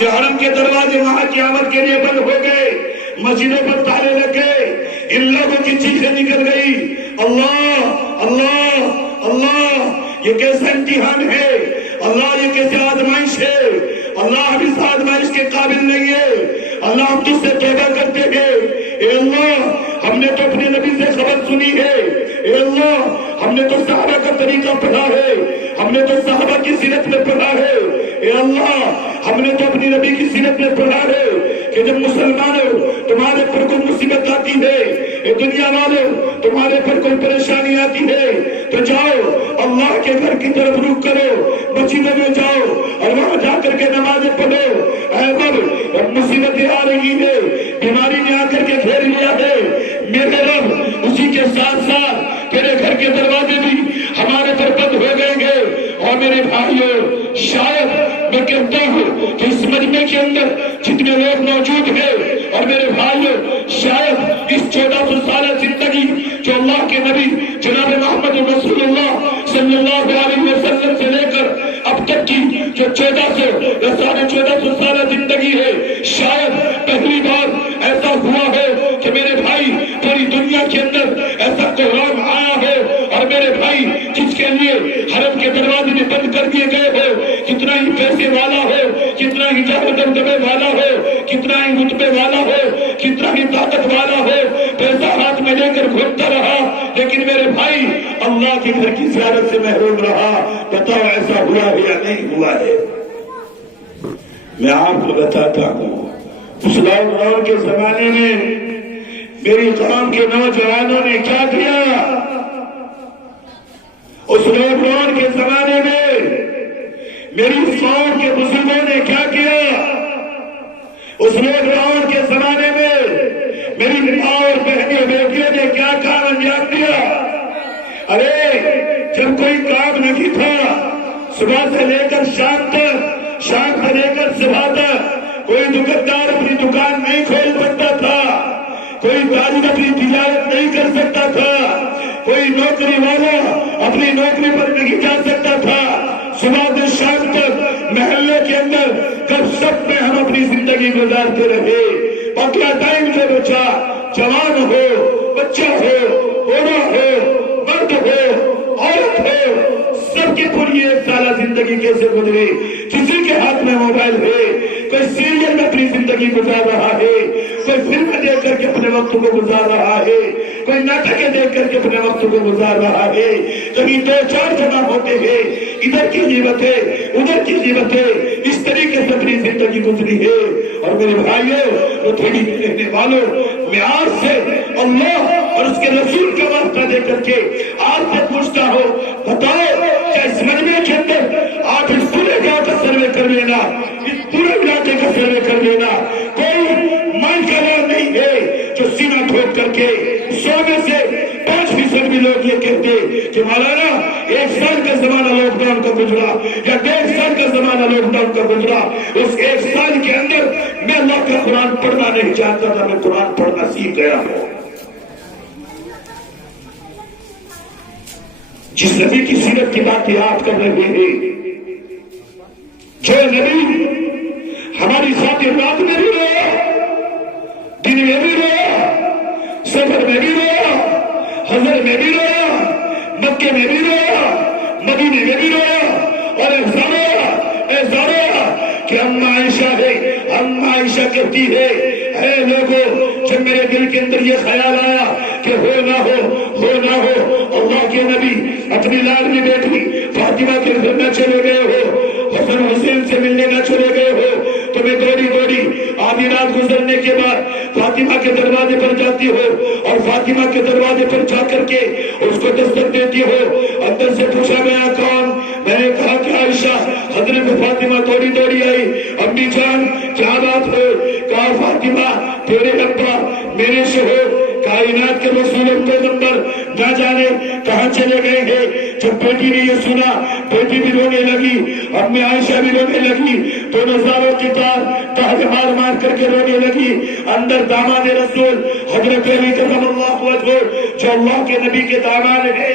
کہ حرم کے دروازے وہاں قیامت کے لیے بند ہو گئے، مسجدوں پر تالے لگ گئے، ان لوگوں کی چیخیں نکل گئی، اللہ اللہ اللہ، یہ کیسا امتحان ہے، اللہ یہ کیسے آزمائش ہے، اللہ ہم اس آزمائش کے قابل نہیں ہے، اللہ ہم تجھ سے توبہ کرتے ہیں، اے اللہ ہم نے تو اپنے نبی سے خبر سنی ہے، اے اللہ ہم نے تو صحابہ کا طریقہ پڑھا ہے، ہم نے تو صحابہ کی سیرت میں پڑھا ہے، اے اللہ ہم نے تو اپنی نبی کی سیرت میں پڑھا ہے کہ جب مسلمانوں تمہارے پر کوئی مصیبت آتی ہے، اے دنیا والوں تمہارے پر کوئی پریشانی آتی ہے تو جاؤ اللہ کے گھر کی طرف رخ کرو، مسجدوں میں جاؤ اور وہاں جا کر کے نمازیں پڑھو، اے رب مصیبتیں آ رہی ہے، بیماری نے آ کر کے گھیر لیا ہے، میرے رب اسی کے ساتھ ساتھ تیرے گھر کے دروازے بھی ہمارے پر بند ہو گئے گے، اور میرے بھائیوں شاید میں کہتا ہوں کہ اس مجمع کے اندر جتنے لوگ موجود ہیں، اور میرے بھائیوں شاید اس 1400 سالہ زندگی جو اللہ کے نبی جناب محمد رسول اللہ صلی اللہ علیہ وسلم سے لے کر اب تک کی جو 1400 سالہ زندگی ہے، شاید پہلی بار ایسا ہوا ہے کہ میرے بھائی پوری دنیا کے اندر ایسا قرآن آیا ہے، اور میرے بھائی جس کے لیے حرم کے دروازے بھی بند کر دیے گئے ہو، کتنا ہی پیسے والا ہو، کتنا ہی جاہ و دبدبے والا ہو، کتنا ہی رتبے والا ہو، کتنا ہی طاقت والا ہو، پیسہ ہاتھ میں لے کر گھومتا رہا، لیکن میرے بھائی اللہ کے گھر کی زیارت سے محروم رہا، بتاؤ ایسا ہوا ہے یا نہیں ہوا ہے؟ میں آپ کو بتاتا ہوں، اس لاک ڈاؤن کے زمانے میں میری قوم کے نوجوانوں نے کیا کیا، اس لاک ڈاؤن کے زمانے میں میری قوم کے بزرگوں نے کیا کیا، اس لاک ڈاؤن کے زمانے میں میری ماں اور بہنیں بیٹیوں نے کیا کام انجام دیا۔ ارے جب کوئی کام نہیں تھا، صبح سے لے کر شام تک، شام سے لے کر صبح تک کوئی دکاندار اپنی دکان نہیں کھول سکتا تھا، کوئی تاجر اپنی تجارت نہیں کر سکتا تھا، کوئی نوکری والا اپنی نوکری پر نہیں جا سکتا تھا، صبح سے شام تک محلے کے اندر گپ شپ میں ہم اپنی زندگی گزارتے رہے، باقی ٹائم جو بچا، جوان ہو، بچہ ہو، بوڑھا ہو، مرد ہو، عورت ہو، سب کی پوری ایک سالہ زندگی کیسے گزری، کسی کے ہاتھ میں موبائل ہے، کوئی سیریل میں اپنی زندگی گزار رہا ہے، کوئی فلم دیکھ کر کے اپنے وقت کو گزار رہا ہے، کوئی ناٹک دیکھ کر کے اپنے وقت کو گزار رہا ہے، کبھی دو چار جمع ہوتے ہیں، ادھر کی غیبتیں ادھر کی غیبتیں، اس طریقے سے اپنی زندگی گزری ہے۔ اور میرے بھائیوں وہ تھوڑی کہنے والوں، میں آج سے اللہ اور اس کے رسول کا واسطہ دے کر کے آج سے پوچھتا ہوں، بتاؤ کیا اس مجمع کے اندر آپ اس پورے گاؤں کا سروے کر لینا، اس پورے علاقے کا سروے کر لینا، کوئی مان کا لوگ نہیں ہے جو سینہ ٹھوک کر کے 100 میں سے 5% بھی لوگ یہ کہتے کہ مولانا 1 سال کا زمانہ لاک ڈاؤن کا گزرا یا 1.5 سال کا زمانہ لاک ڈاؤن کا گزرا، اس 1 سال کے اندر میں اللہ کا قرآن پڑھنا نہیں چاہتا تھا، میں قرآن پڑھنا سیکھ گیا ہوں۔ جس نبی کی سیرت کی بات یاد کر رہے ہیں، جو نبی ہماری ذات رات میں بھی رہا، دن میں بھی رہا، سفر میں بھی رہا، حضر میں بھی رہا، مکے میں بھی رہا، مدینے میں بھی رہا، اور ایسا رہا کہ اما عائشہ ہے، اما عائشہ کہتی ہے، اے لوگوں جب میرے دل کے اندر یہ خیال آیا کہ ہو نہ ہو اللہ کے نبی اپنی لاڈلی بیٹی فاطمہ کے گھر نہ چلے گئے ہو، حسن حسین سے ملنے نہ چلے گئے ہو، تو میں دوڑی آدھی رات گزرنے کے بعد فاطمہ کے دروازے پر جاتی ہو، اور فاطمہ کے دروازے پر جا کر کے اس کو دستک دیتی ہو، اندر سے پوچھا گیا کون؟ میں نے کہا کہ عائشہ۔ حضرت فاطمہ دوڑی آئی، امی جان کیا بات ہے؟ کہا فاطمہ تیرے ابا میرے شوہر کائنات کے رسول پیغمبر نہ جانے کہاں چلے گئے ہیں۔ جب بیٹی نے یہ سنا، بیٹی بھی رونے لگی، امی عائشہ بھی رونے لگی، دونوں زاروں کی تاج مار کر کے رونے لگی۔ اندر داماد رسول حضرت علی کرم اللہ وجہہ جو اللہ کے نبی کے داماد ہیں،